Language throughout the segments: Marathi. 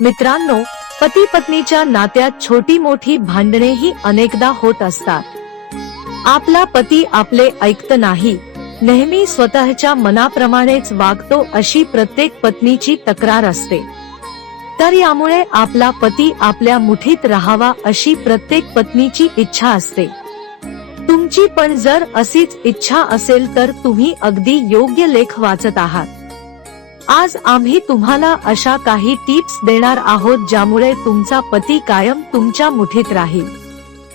मित्रांनो पती पत्नीच्या नात्यात छोटी मोठी भांडणे ही अनेकदा होत असतात. आपला पती आपले ऐकत नाही नेहमी स्वतःच्या मनाप्रमाणेच वागतो अशी प्रत्येक पत्नीची तक्रार असते. तर यामुळे आपला पती आपल्या मुठीत राहावा अशी प्रत्येक पत्नीची इच्छा असते. तुमची पण जर अशीच इच्छा असेल तर तुम्ही अगदी योग्य लेख वाचत आहात. आज आम्ही तुम्हाला अशा काही टिप्स देणार आहोत ज्यामुळे तुमचा पती कायम तुमच्या मुठीत राहील.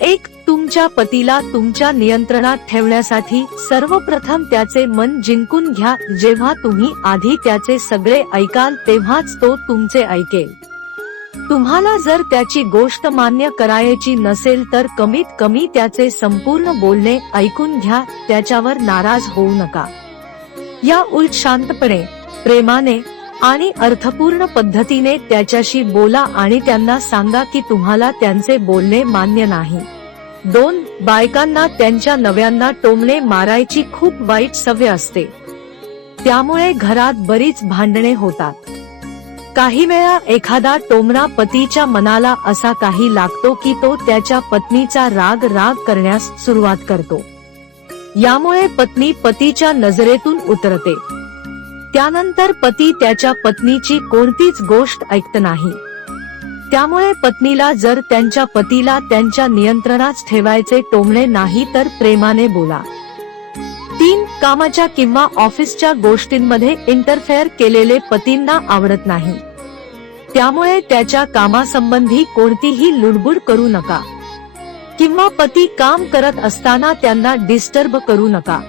एक तुमच्या पतीला तुमच्या नियंत्रणात ठेवण्यासाठी सर्वप्रथम त्याचे मन जिंकून घ्या. जेव्हा तुम्ही आधी त्याचे सगळे ऐकाल तेव्हाच तो तुमचे ऐकेल. तुम्हाला जर त्याची गोष्ट मान्य करायची नसेल तर कमीत कमी त्याचे संपूर्ण बोलणे ऐकून घ्या. त्याच्यावर नाराज होऊ नका. या उलट शांतपणे प्रेमाने आणि अर्थपूर्ण पद्धतीने त्याच्याशी बोला आणि त्यांना सांगा की तुम्हाला त्यांचे बोलणे मान्य नाही. दोन बायकांना त्यांच्या नव्यांना टोमणे मारायची खूप वाईट सवय असते. त्यामुळे घरात बरीच भांडणे होतात. काही वेळा एखादा टोमणा पतीच्या मनाला असा काही लागतो की तो त्याच्या पत्नीचा राग राग करण्यास सुरुवात करतो. यामुळे पत्नी पतीच्या नजरेतून उतरते. त्यानंतर पती त्याच्या पत्नीची कोणतीच गोष्ट ऐकत नाही. त्यामुळे पत्नीला जर त्यांच्या पतीला त्यांच्या नियंत्रणात ठेवायचे टोमणे नाही तर प्रेमाने बोला. तीन कामाच्या किंवा ऑफिसच्या गोष्टींमध्ये इंटरफेअर केलेले पतींना आवडत नाही. त्यामुळे त्याच्या कामासंबंधी कोणतीही लुडबुड करू नका. किंवा पती काम करत असताना त्यांना डिस्टर्ब करू नका.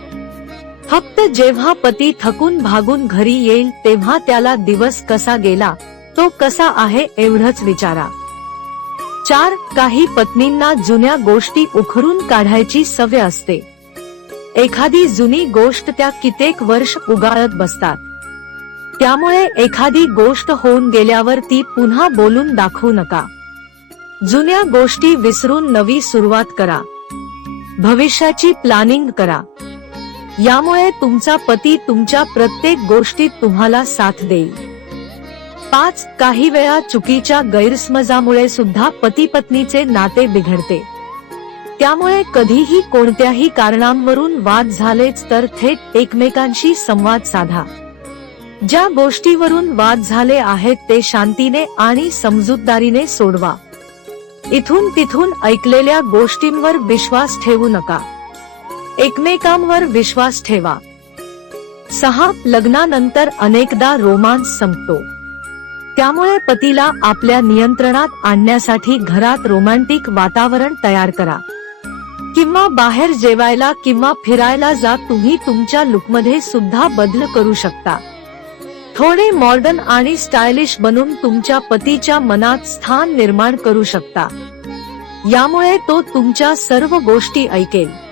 फक्त जेव्हा पती थकून भागून घरी येईल तेव्हा त्याला दिवस कसा गेला तो कसा आहे एवढंच विचारा. चार काही पत्नींना जुन्या गोष्टी उखडून काढायची सवय असते. एखादी जुनी गोष्ट त्या कित्येक वर्ष उगाळत बसतात. त्यामुळे एखादी गोष्ट होऊन गेल्यावर ती पुन्हा बोलून दाखवू नका. जुन्या गोष्टी विसरून नवी सुरुवात करा. भविष्याची प्लॅनिंग करा. यामुळे तुमचा पती तुमच्या प्रत्येक गोष्टीत तुम्हाला साथ देईल. पाच काही वेळा चुकीच्या गैरसमजामुळे सुद्धा पती पत्नीचे नाते बिघडते. त्यामुळे कधीही कोणत्याही कारणांवरून वाद झालेच तर थेट एकमेकांशी संवाद साधा. ज्या गोष्टीवरून वाद झाले आहेत ते शांतीने आणि समजूतदारीने सोडवा. इथून तिथून ऐकलेल्या गोष्टींवर विश्वास ठेवू नका. एकमेकांवर विश्वास ठेवा. सहा लग्नानंतर अनेकदा रोमांस संपतो. त्यामुळे पतीला आपल्या नियंत्रणात आणण्यासाठी घरात रोमॅन्टिक वातावरण तयार करा. किंवा बाहेर जेवायला किंवा फिरायला जा तुम्ही तुमच्या लुकमध्ये सुद्धा बदल करू शकता. थोडे मॉडर्न आणि स्टायलिश बनून तुमच्या पतीच्या मनात स्थान निर्माण करू शकता. यामुळे तो तुमच्या सर्व गोष्टी ऐकेल.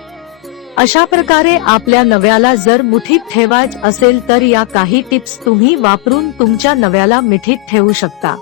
अशा प्रकारे आपल्या नव्याला जर मुठीत ठेवायच असेल तर या काही टिप्स तुम्ही वापरून तुमच्या नव्याला मिठीत ठेवू शकता.